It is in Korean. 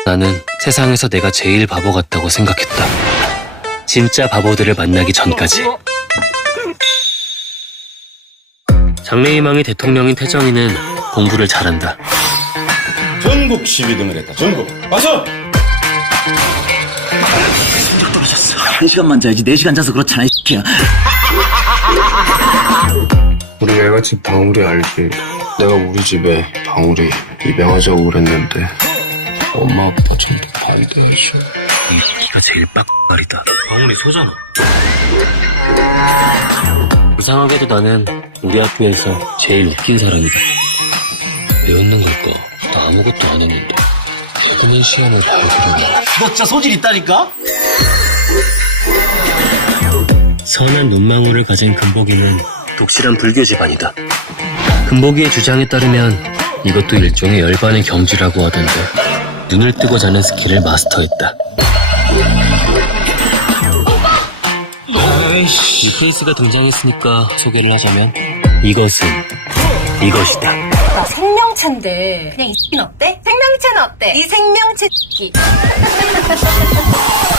나는 세상에서 내가 제일 바보 같다고 생각했다. 진짜 바보들을 만나기 전까지. 장래희망이 대통령인 태정이는 공부를 잘한다. 전국 12등을 했다. 전국. 와서! 성적 떨어졌어. 1시간만 자야지 4시간 자서 그렇잖아, 이 새끼야. 우리 외갓집 방울이 알지? 내가 우리 집에 방울이 입양하자고 그랬는데 엄마 아빠 전부 반대하셔. 네가 제일 빡발이다. 방울이 소잖아. 이상하게도 나는 우리 학교에서 제일 웃긴 사람이다. 왜 웃는 걸까? 나 아무것도 안 했는데. 개그맨 시험을 봐야 되려나? 너 진짜 소질 있다니까? 선한 눈망울을 가진 금복이는 독실한 불교 집안이다. 금복이의 주장에 따르면 이것도 일종의 열반의 경지라고 하던데 눈을 뜨고 자는 스킬을 마스터했다. 이 케이스가 등장했으니까 소개를 하자면 이것은 이것이다. 나 생명체인데 그냥 이 X는 어때? 생명체는 어때? 이 생명체 X